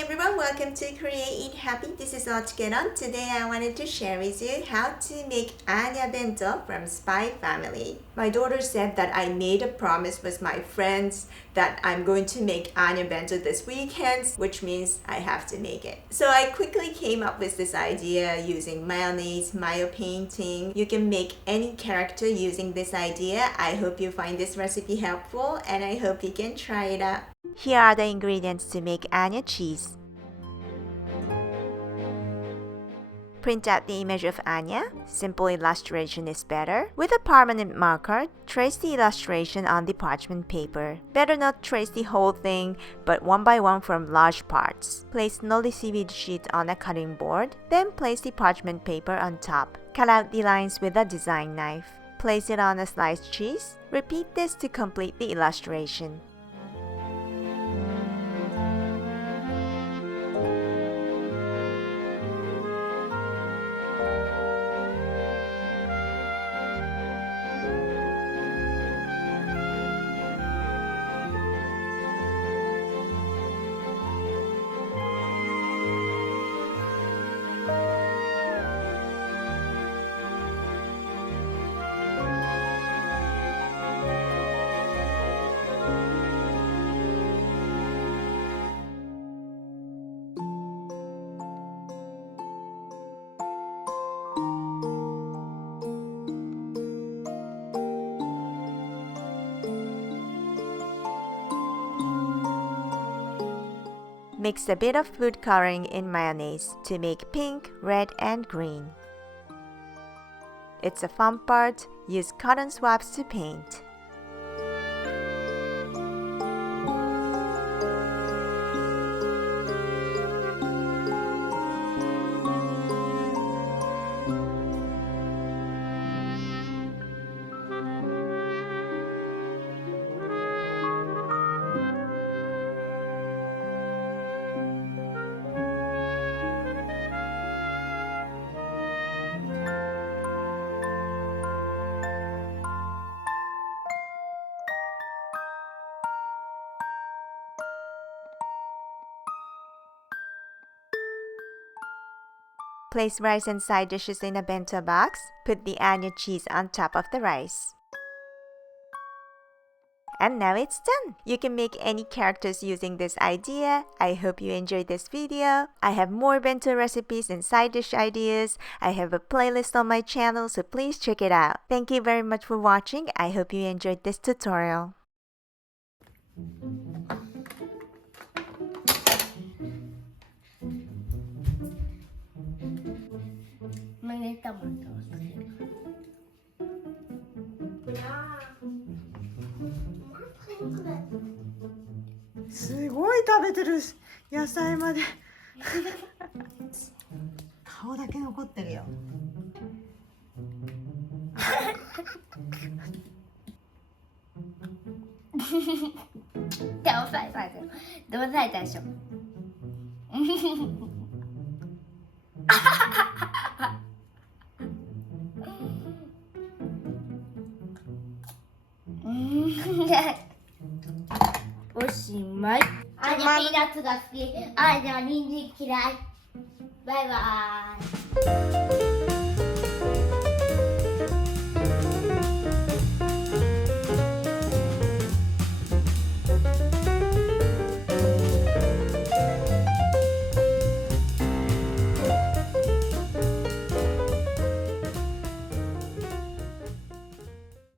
everyone, welcome to Create Eat Happy. This is OCHIKERON. Today I wanted to share with you how to make Anya Bento from Spy Family. My daughter said that I made a promise with my friends that I'm going to make Anya Bento this weekend, which means I have to make it. So I quickly came up with this idea using mayonnaise, mayo painting. You can make any character using this idea. I hope you find this recipe helpful and I hope you can try it out. Here are the ingredients to make Anya cheese. Print out the image of Anya. Simple illustration is better. With a permanent marker, trace the illustration on the parchment paper. Better not trace the whole thing, but one by one from large parts. Place Nori seaweed sheet on a cutting board, then place the parchment paper on top. Cut out the lines with a design knife. Place it on a sliced cheese. Repeat this to complete the illustration. Mix a bit of food coloring in mayonnaise to make pink, red, and green. It's a fun part. Use cotton swabs to paint. Place rice and side dishes in a bento box. Put the Anya cheese on top of the rice. And now it's done! You can make any characters using this idea. I hope you enjoyed this video. I have more bento recipes and side dish ideas. I have a playlist on my channel, so please check it out. Thank you very much for watching. I hope you enjoyed this tutorial. Tomatoes. すごい食べてる野菜まで顔だけ残ってるよ等我晒晒的，等我晒再说。おしまい。あじゃピーナッツが好き。あじゃ人参嫌い。バイバーイ。